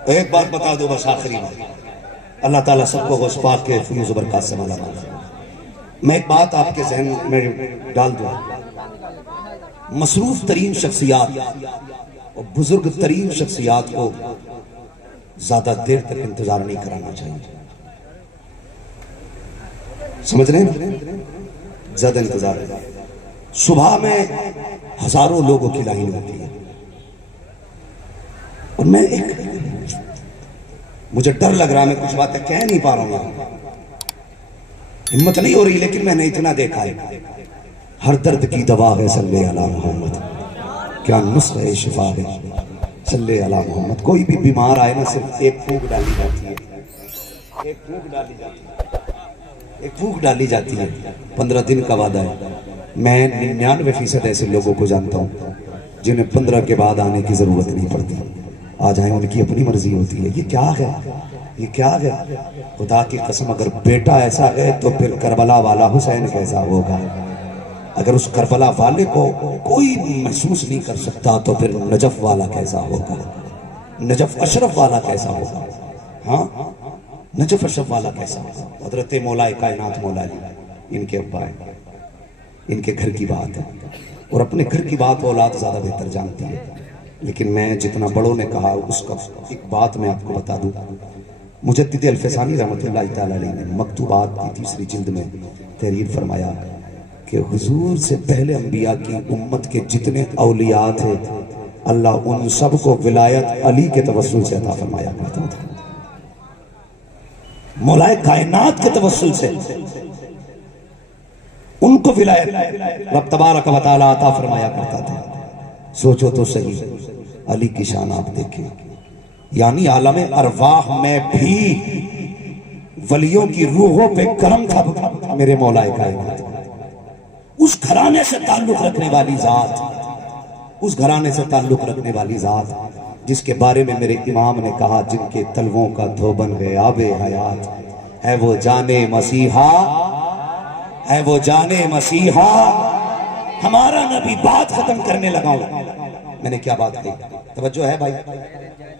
ایک بات بتا دو بس آخری بات، اللہ تعالیٰ سب کو غوث پاک کے فیض و برکات سے مالا مال۔ میں ایک بات آپ کے ذہن میں ڈال دوں، مصروف ترین شخصیات اور بزرگ ترین شخصیات کو زیادہ دیر تک انتظار نہیں کرانا چاہیے، سمجھ رہے ہیں؟ زیادہ انتظار ہے۔ صبح میں ہزاروں لوگوں کی لائن ہوتی ہے اور میں مجھے ڈر لگ رہا، میں کچھ باتیں کہہ نہیں پا رہا ہوں، ہمت نہیں ہو رہی، لیکن میں نے اتنا دیکھا ہے، ہر درد کی دوا ہے صلی علی محمد، کیا نسخہ شفا ہے صلی علی محمد۔ کوئی بھی بیمار آئے نا، صرف ایک پھونک ڈالی جاتی ہے، ایک پھونک ڈالی جاتی ہے، ایک پھونک ڈالی جاتی ہے، 15 دن کا وعدہ ہے۔ میں 99% ایسے لوگوں کو جانتا ہوں جنہیں 15 کے بعد آنے کی ضرورت نہیں پڑتی، آ جائیں، ان کی اپنی مرضی ہوتی ہے۔ یہ کیا ہے، یہ کیا ہے؟ خدا کی قسم، اگر بیٹا ایسا ہے تو پھر کربلا والا حسین کیسا ہوگا؟ اگر اس کربلا والے کو کوئی محسوس نہیں کر سکتا تو پھر نجف والا کیسا ہوگا؟ نجف اشرف والا کیسا ہوگا؟ ہاں، نجف اشرف والا کیسا ہوگا؟ حضرت مولا کائنات مولا علی، ان کے ابا ہیں، ان کے گھر کی بات ہے، اور اپنے گھر کی بات اولاد زیادہ بہتر جانتی ہے، لیکن میں جتنا بڑوں نے کہا اس کا ایک بات میں آپ کو بتا دوں۔ مجدد الفسانی رحمۃ اللہ تعالی علیہ نے مکتوبات کی 3 جلد میں تحریر فرمایا کہ حضور سے پہلے انبیاء کی امت کے جتنے اولیاء تھے، اللہ ان سب کو ولایت علی کے توسل سے عطا فرمایا کرتا تھا، مولا کائنات کے توسل سے ان کو ولایت رب تبارک و تعالی عطا فرمایا کرتا تھا۔ سوچو تو صحیح، علی کی شان آپ دیکھیں، یعنی عالم ارواح میں بھی ولیوں کی روحوں پہ کرم تھا میرے مولا کائنات۔ اس گھرانے سے تعلق رکھنے والی ذات، اس گھرانے سے تعلق رکھنے والی ذات جس کے بارے میں میرے امام نے کہا، جن کے تلووں کا دھوبن ہے آب حیات، ہے وہ جانے مسیحا، ہے وہ جانے مسیحا۔ ہمارا نبی بات ختم کرنے لگا ہوں، میں نے کیا بات کہی؟ توجہ ہے بھائی؟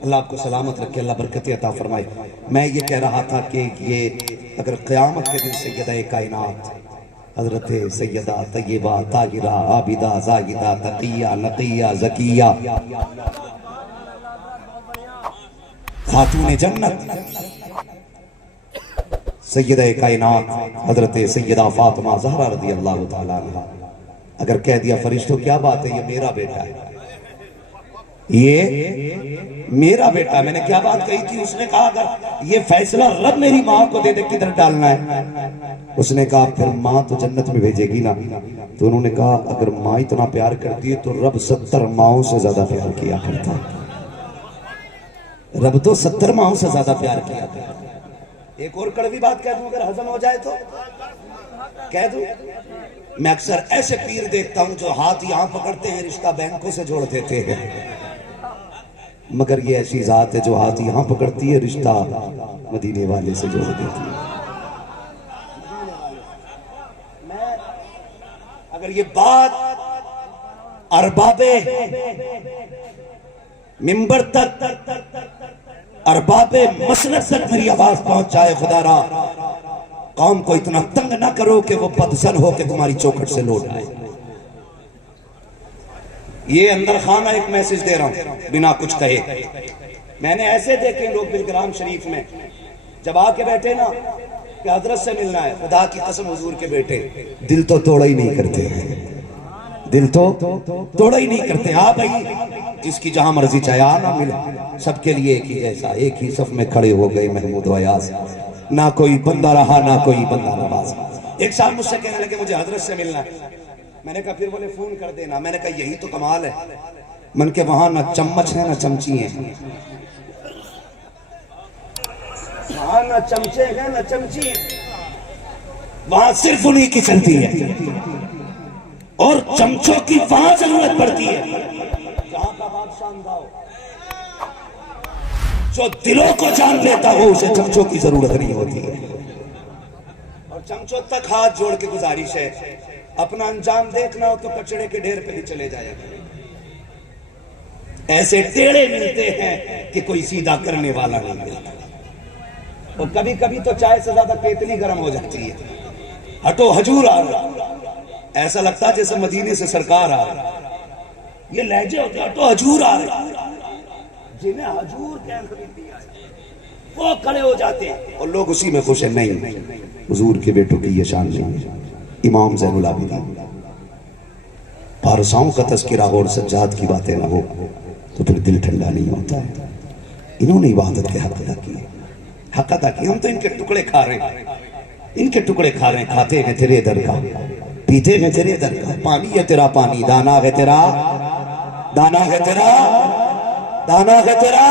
اللہ آپ کو سلامت رکھے، اللہ برکت عطا فرمائے۔ میں یہ کہہ رہا تھا کہ یہ اگر قیامت کے دن سیدہ کائنات حضرت سیدہ طیبہ طاہرہ عابدہ زاہدہ تقیہ نقیہ زکیہ خاتون جنت سیدہ کائنات حضرت سیدہ فاطمہ زہرا رضی اللہ تعالیٰ عنہ اگر کہہ دیا فرشتوں کیا بات ہے، یہ میرا بیٹا ہے، یہ میرا بیٹا، میں نے کیا بات کہی تھی؟ اس نے کہا اگر یہ فیصلہ رب میری ماں کو دے دے کدھر ڈالنا ہے، اس نے کہا پھر ماں تو جنت میں بھیجے گی نا، تو انہوں نے کہا اگر ماں اتنا پیار کرتی ہے تو رب 70 ماؤں سے زیادہ پیار کیا کرتا، رب تو 70 ماؤں سے زیادہ پیار کیا کرتا۔ ایک اور کڑوی بات کہہ دوں اگر ہضم ہو جائے تو کہہ دوں، میں اکثر ایسے پیر دیکھتا ہوں جو ہاتھ یہاں پکڑتے ہیں رشتہ بینکوں سے جوڑ دیتے ہیں، مگر یہ ایسی ذات ہے جو ہاتھ یہاں پکڑتی ہے رشتہ مدینے والے سے جوڑ دیتی ہے۔ میں اگر یہ بات ارباب منبر تک، ارباب مسند تک میری آواز پہنچ جائے، خدا را قوم کو اتنا تنگ نہ کرو کہ وہ بدزن ہو کہ تمہاری چوکھٹ سے لوٹ آئے۔ یہ اندر خانہ ایک میسج دے رہا ہوں بنا کچھ کہے، میں نے ایسے دیکھے لوگ بلگرام شریف میں جب آ کے بیٹھے نا کہ حضرت سے ملنا ہے، خدا کی قسم حضور کے بیٹے دل تو توڑا ہی نہیں کرتے ہیں، دل تو توڑا ہی نہیں کرتے۔ ہاں بھائی جس کی جہاں مرضی چاہے آنا ملا، سب کے لیے ایک ہی ایسا، ایک ہی صف میں کھڑے ہو گئے محمود و ایاز، نہ کوئی بندہ رہا نہ کوئی بندہ نواز۔ ایک صاحب مجھ سے کہنے لگے مجھے حضرت سے ملنا ہے، میں نے کہا پھر بولے فون کر دینا، میں نے کہا یہی تو کمال ہے، من کے وہاں نہ چمچ ہے نہ چمچی ہیں، وہاں نہ چمچے ہیں نہ چمچی ہیں، وہاں صرف انہی کی چلتی ہے، اور چمچوں کی وہاں ضرورت پڑتی ہے جہاں کا بادشاہ اندھا ہو، جو دلوں کو جان لیتا ہو اسے چمچوں کی ضرورت نہیں ہوتی ہے۔ اور چمچوں تک ہاتھ جوڑ کے گزارش ہے، اپنا انجام دیکھنا ہو تو کچڑے کے ڈھیر پہ بھی چلے جایا کریں، ایسے ٹیڑے ملتے ہیں کہ کوئی سیدھا کرنے والا نہیں ملتا۔ اور کبھی کبھی تو چائے سے زیادہ کیتلی گرم ہو جاتی ہے. ہٹو حضور آ رہا، ایسا لگتا ہے جیسے مدینے سے سرکار آ رہا. یہ لہجے ہوتے ہیں، ہٹو حضور آ رہا. جنہیں حضور کہہ دیا وہ کھڑے ہو جاتے ہیں اور لوگ اسی میں خوش ہیں. نہیں، حضور کے بیٹوں کی یہ شان نہیں ہے. امام زین العابدین، پارساؤں کا تذکرہ اور سجاد کی باتیں نہ ہو تو پھر دل ٹھنڈا نہیں ہوتا ہے. انہوں نے عبادت کے حق ادا کیے، حق ادا کیے. ہم تو ان کے ٹکڑے کھا رہے ہیں، ان کے ٹکڑے کھا رہے ہیں. کھاتے ہیں تیرے در کا، پیتے ہیں تیرے در کا. پانی ہے تیرا پانی، دانا ہے تیرا، دانا ہے تیرا، دانا ہے تیرا.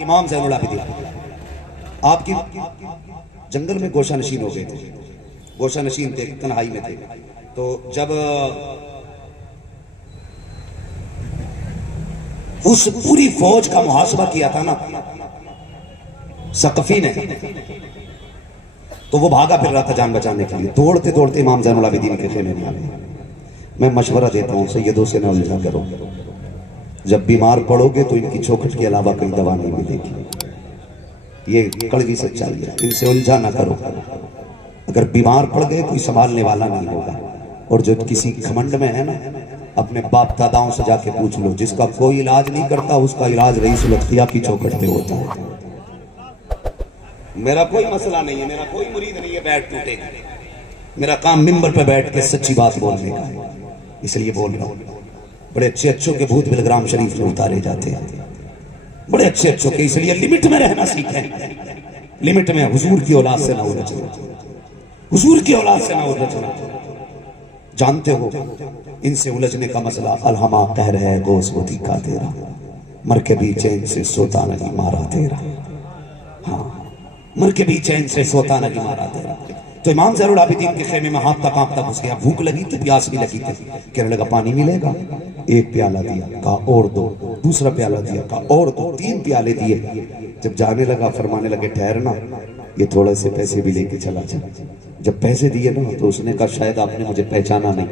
امام زین العابدین آپ کی جنگل میں گوشہ نشین ہو گئے تھے، گوشہ نشین تھے، تنہائی میں تھے. تو جب اس پوری فوج کا محاسبہ کیا تھا نا ثقفی نے، تو وہ بھاگا پھر رہا تھا جان بچانے کے لیے. دوڑتے دوڑتے امام زین العابدین کے خیمے میں آ گئے. میں مشورہ دیتا ہوں سیدوں سے نہ الجھا کرو. جب بیمار پڑو گے تو ان کی چوکھٹ کے علاوہ کوئی دوا نہیں ملے گی. یہ کڑوی سچائی ہے، ان سے الجھا نہ کرو. اگر بیمار پڑ گئے کوئی سنبھالنے والا نہیں ہوگا. اور جو کسی گھمنڈ میں ہے نا، اپنے باپ داداؤں سے جا کے پوچھ لو، جس کا کوئی علاج نہیں کرتا اس کا علاج رئیس الاختیار کی چوکھٹ پہ ہوتا ہے. میرا کوئی مسئلہ نہیں ہے، میرا کوئی مرید نہیں ہے بیٹھ ٹوٹے گا. میرا کام ممبر پہ بیٹھ کے سچی بات بولنے کا ہے، اس لیے بول رہا ہوں. بڑے اچھے اچھوں کے بھوت بلگرام شریف میں اتارے جاتے ہیں، بڑے اچھے اچھوں کے. اس لیے لمٹ میں رہنا سیکھیں، لمٹ میں. حضور کی اولاد سے نہ الجھنا، حضور کی اولاد سے نہ الجھنا. جانتے ہو ان سے الجھنے کا مسئلہ الہما قہر ہے گوس ہوتی کا تیرا، مر کے بھی چین سے سوتا نہیں مارا تیرا. ہاں، مر کے بھی چین سے سوتا نہیں مارا تیرا. تو امام زین العابدین کے خیمے میں ہانپتا کانپتا گھس گیا. بھوک لگی تھی، پیاس بھی لگی تھی. کہنے لگا پانی ملے گا؟ ایک پیالہ دیا، کہا اور دو. دوسرا پیالہ دیا، کہا اور دو. 3 پیالے دیے. جب جانے لگا فرمانے لگے ٹھہرنا، یہ تھوڑے سے پیسے بھی لے کے چلا جا. جب پیسے دیے نا تو اس نے کہا شاید آپ نے مجھے پہچانا نہیں.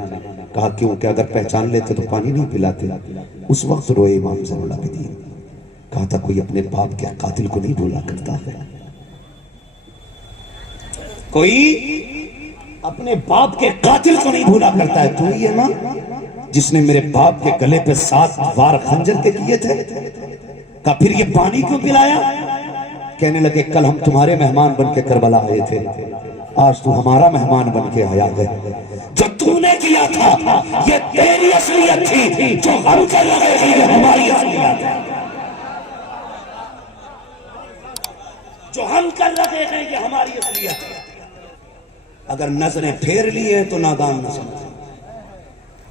کہا کیوں؟ کہ اگر پہچان لیتے تو پانی نہیں پلاتے. اس وقت روئے امام زین العابدین. کہا تھا کوئی اپنے باپ کے قاتل کو نہیں بھولا کرتا ہے، کوئی اپنے باپ کے قاتل کو نہیں بھولا کرتا ہے. تو یہ نا جس نے میرے باپ کے گلے پہ 7 وار خنجر کے کیے تھے. کہا پھر یہ پانی کیوں پلایا؟ کہنے لگے کل ہم تمہارے مہمان بن کے کربلا آئے تھے، آج تو ہمارا مہمان بن کے آیا ہے. جو تو نے کیا تھا یہ تیری اصلیت تھی، جو ہم کر رہے تھے یہ ہماری اصلیت ہے. جو ہم کر رہے ہیں یہ ہماری اصلیت ہے. اگر نظریں پھیر لیے تو نادان نہ سمجھے.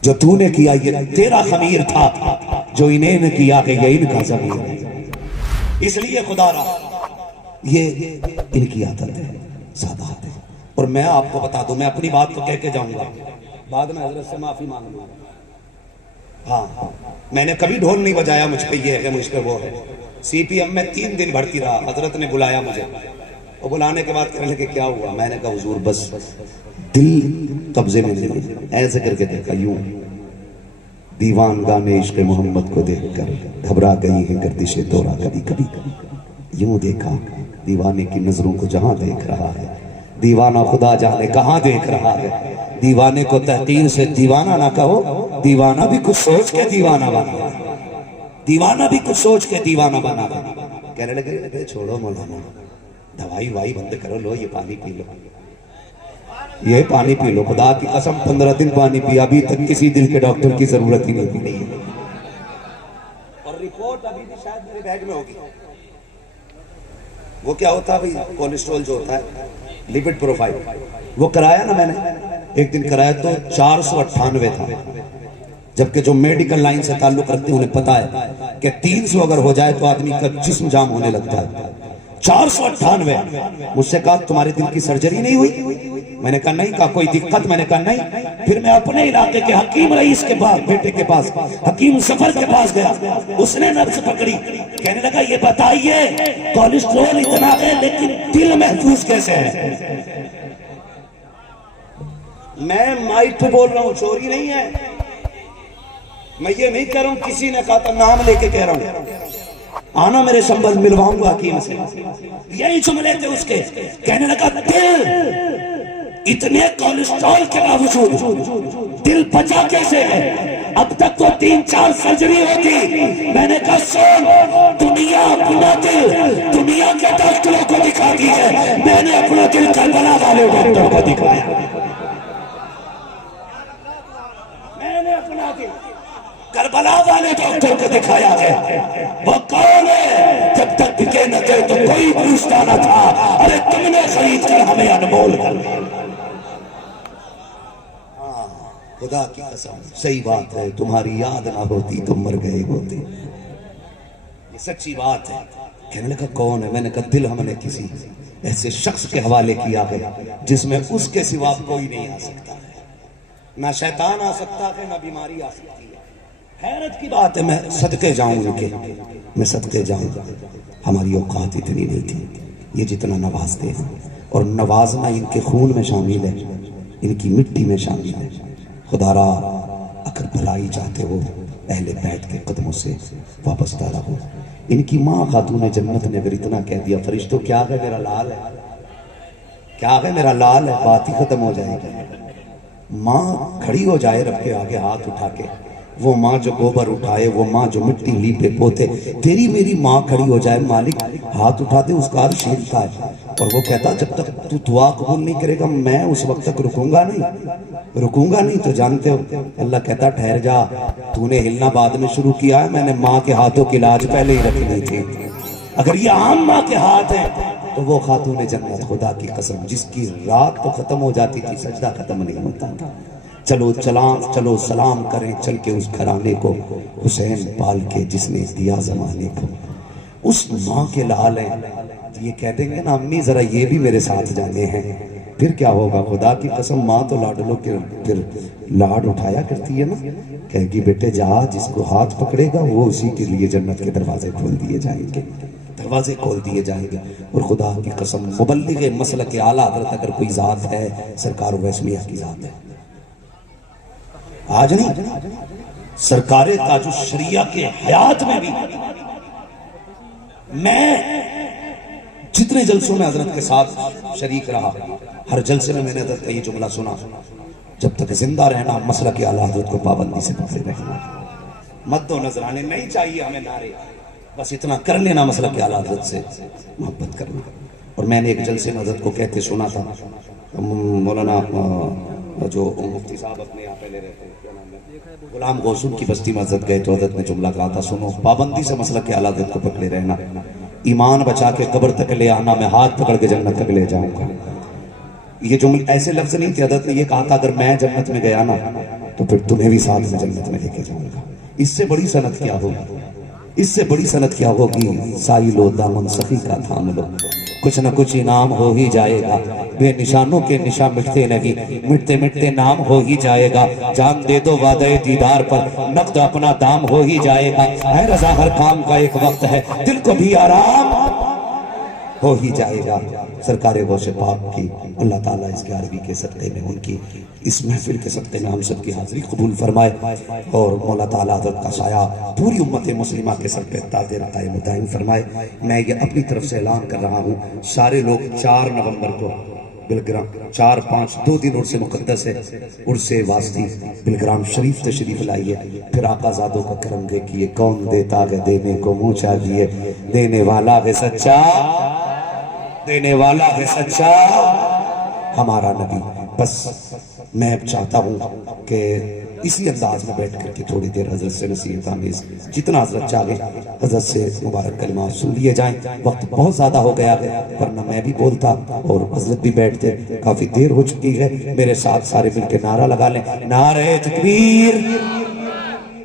جو تو نے کیا یہ تیرا خمیر تھا، جو انہیں نے کیا کہ یہ ان کا ضمیر ہے. اس لیے خدا رہا یہ ان کی عادت ہے، سادات ہے. اور میں آپ کو بتا دوں، میں اپنی بات کو کہہ کے جاؤں گا، بعد میں حضرت سے معافی مانگوں گا. ہاں، میں نے کبھی ڈھول نہیں بجایا مجھ پہ یہ ہے مجھ پہ وہ ہے. سی پی ایم میں 3 دن بھرتی رہا. حضرت نے بلایا مجھے، اور بلانے کے بعد کہنے لگے کیا ہوا؟ میں نے کہا حضور بس دل قبضے میں نہیں. ایسے کر کے دیکھا یوں، دیوان گانے عشق محمد کو دیکھ کر گھبرا گئی ہے گردشیں دورہ کبھی کبھی. یوں دیکھا دیوانے کی نظروں کو جہاں دیکھ رہا ہے، دیوانہ خدا جانے کہاں دیکھ رہا ہے. دیوانے کو تحقیر سے دیوانہ نہ کہو، دیوانہ بھی کچھ سوچ کے دیوانہ بنا، دیوانہ بھی کچھ سوچ کے دیوانہ بنا. کہنے لگے چھوڑو مولانا، دوائی وائی بند کرو، لو یہ پانی پی لو، یہ پانی پی لو. خدا کی قسم 15 دن پانی پیا، ابھی تک کسی دل کے ڈاکٹر کی ضرورت ہی نہیں پڑی. اور رپورٹ ابھی بھی شاید میرے بیگ میں ہوگی. وہ کیا ہوتا ہے بھائی، کولیسٹرول جو ہوتا ہے، لیپڈ پروفائل، وہ کرایا نا میں نے. ایک دن کرایا تو 498 تھا، جبکہ جو میڈیکل لائن سے تعلق رکھتے ہیں انہیں پتا ہے کہ 300 اگر ہو جائے تو آدمی کا جسم جام ہونے لگتا ہے. 498. مجھ سے کہا تمہارے دل کی سرجری نہیں ہوئی؟ میں نے کہا نہیں. کہا کوئی دقت؟ میں نے کہا نہیں. پھر میں اپنے علاقے کے حکیم رئیس کے پاس، بیٹے کے پاس، حکیم سفر کے پاس گیا. اس نے نبض پکڑی، کہنے لگا یہ بتائیے کولیسٹرول اتنا ہے لیکن دل محفوظ کیسے ہے؟ میں مائک پہ بول رہا ہوں، چوری نہیں ہے. میں یہ نہیں کہہ رہا ہوں کسی نے کہا تھا، نام لے کے کہہ رہا ہوں. آنا میرے شمبل ملواؤں گا حکیم سے. یہی جملے تھے اس کے. کہنے لگا دل اتنے کولیسٹرول کے باوجود دل بچا کیسے ہے؟ اب تک تو 3-4 سرجری ہوتی. میں نے کہا سن، دنیا اپنا دل دنیا کے ڈاکٹروں کو دکھاتی ہے، میں نے اپنا دل کربلا والے ڈاکٹر کو دکھایا. میں نے اپنا دل کربلا والے ڈاکٹر کو دکھایا ہے. وہ کون ہے؟ جب تک بکے نہ تھے تو کوئی پوچھتا نہ تھا. ارے تم نے خرید کر ہمیں انمول کر دیا. خدا کی قسم صحیح بات ہے، تمہاری یاد نہ ہوتی تم مر گئے ہوتے. یہ سچی بات ہے. کہنے لگا کون ہے؟ میں نے کہا دل ہم نے کسی ایسے شخص کے حوالے کیا ہے جس میں اس کے سوا کوئی نہیں آ سکتا ہے. نہ شیطان آ سکتا ہے، نہ بیماری آ سکتی ہے. حیرت کی بات ہے، میں صدقے جاؤں ان کے، میں صدقے جاؤں. ہماری اوقات اتنی نہیں تھی یہ جتنا نوازتے ہیں، اور نوازنا ان کے خون میں شامل ہے، ان کی مٹی میں شامل ہے. خدا را اگر بھلائی چاہتے ہو اہل بیت کے قدموں سے وابستہ رہو. ان کی ماں خاتون جنت نے اگر اتنا کہہ دیا فرشتوں کیا ہے میرا لال ہے، کیا ہے میرا لال ہے، بات ہی ختم ہو جائے گی. ماں کھڑی ہو جائے رب کے آگے ہاتھ اٹھا کے، وہ ماں جو گوبر اٹھائے، وہ ماں جو مٹی لیپے پوتے، تیری میری ماں کھڑی ہو جائے، مالک ہاتھ اٹھاتے اس کا عرش ہلتا ہے. اور وہ کہتا جب تک تو دعا قبول نہیں کرے گا میں اس وقت تک رکوں گا نہیں. تو جانتے ہو اللہ کہتا ٹھہر جا، تو نے ہلنا بعد میں شروع کیا ہے، میں نے ماں کے ہاتھوں کی لاج پہلے ہی رکھ لی تھی. اگر یہ عام ماں کے ہاتھ ہیں تو وہ خاتون جنت خدا کی قسم جس کی رات تو ختم ہو جاتی تھی سجدہ ختم نہیں ہوتا تھا. چلو سلام کریں چل کے اس گھرانے کو، حسین پال کے جس نے دیا زمانے کو. اس ماں کے لال ہیں. یہ کہہ دیں گے نا امی ذرا یہ بھی میرے ساتھ جانے ہیں، پھر کیا ہوگا؟ خدا کی قسم ماں تو لاڈلوں کے پھر لاڈ اٹھایا کرتی ہے نا. کہے گی بیٹے جا، جس کو ہاتھ پکڑے گا وہ اسی کے لیے جنت کے دروازے کھول دیے جائیں گے، دروازے کھول دیے جائیں گے. اور خدا کی قسم مبلغ مسلک اعلیٰ حضرت اگر کوئی ذات ہے سرکار اویس میاں کی ذات ہے. آج نہیں، سرکار تاج الشریعہ کے حیات میں بھی میں جتنے جلسوں میں حضرت کے ساتھ شریک رہا، ہر جلسے میں نے حضرت کا یہ جملہ سنا، جب تک زندہ رہنا مسلک اعلیٰ حضرت کو پابندی سے پکڑے رہنا. مد و نظرانے نہیں چاہیے ہمیں نعرے، بس اتنا کر لینا مسلک اعلیٰ حضرت سے محبت کرنا. اور میں نے ایک جلسے میں حضرت کو کہتے سنا تھا، مولانا جو مفتی صاحب اپنے یہاں پہلے رہتے ہیں کیا نام ہے، غلام غوثون کی بستی میں حضرت گئے تو حضرت نے جملہ کہا تھا سنو پابندی سے مسلک اعلیٰ حضرت کو پکڑے رہنا، ایمان بچا کے قبر تک لے آنا، میں ہاتھ پکڑ کے جنت تک لے جاؤں گا. یہ جملے ایسے لفظ نہیں تھے، حضرت نے یہ کہا تھا اگر میں جنت میں گیا نا تو پھر تمہیں بھی ساتھ میں جنت میں لے کے جاؤں گا. اس سے بڑی سند کیا ہوگی، اس سے بڑی سند کیا ہوگی؟ سائلو دامن سخی کا تھام لو، کچھ نہ کچھ انعام ہو ہی جائے گا. بے نشانوں کے نشان مٹتے نہیں، مٹتے مٹتے نام ہو ہی جائے گا. جان دے دو وعدہ دیدار پر، نقد اپنا دام ہو ہی جائے گا. ہے رضا ہر کام کا ایک وقت ہے، دل کو بھی آرام ہو ہی جائے گا. سرکار غوث پاک کی اللہ تعالیٰ اس کے عربی کے صدقے میں، ان کی اس محفل کے صدقے میں ہم سب کی حاضری قبول فرمائے، اور مولا تعالیٰ حضرت کا سایہ پوری امت مسلمہ کے سر پہ تاج قائم دائم فرمائے. میں یہ اپنی طرف سے اعلان کر رہا ہوں، سارے لوگ 4 نومبر کو بلگرام 4-5 2 دن عرص مقدس ہے، عرص واسطی بلگرام شریف تشریف لائیے. پھر آقا زادوں کا کرم دیکھیے، کون دیتا ہے دینے کو منہ چاہیے، دینے والا ہے سچا، دینے والا ہے سچا ہمارا نبی. بس میں اب چاہتا ہوں کہ اسی انداز میں بیٹھ کر کے تھوڑی دیر حضرت سے نصیحت آمیز جتنا حضرت چاہے حضرت سے مبارک کلمات سن لیے جائیں. وقت بہت زیادہ ہو گیا ہے ورنہ میں بھی بولتا اور حضرت بھی بیٹھتے. کافی دیر ہو چکی ہے، میرے ساتھ سارے مل کے نعرہ لگا لیں، نعرہ تکبیر.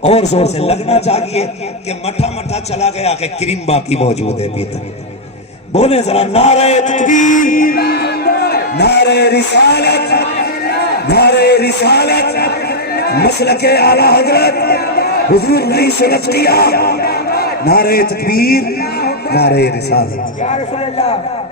اور زور سے لگنا چاہیے کہ مٹھا مٹھا چلا گیا کہ کریم باقی موجود ہے. بولے ذرا نعرہ تکبیر، نعرہ رسالت، نعرہ رسالت، مسلک اعلیٰ حضرت حضور نہیں سنت کیا. نعرہ تکبیر، نعرہ رسالت. یا رسول اللہ.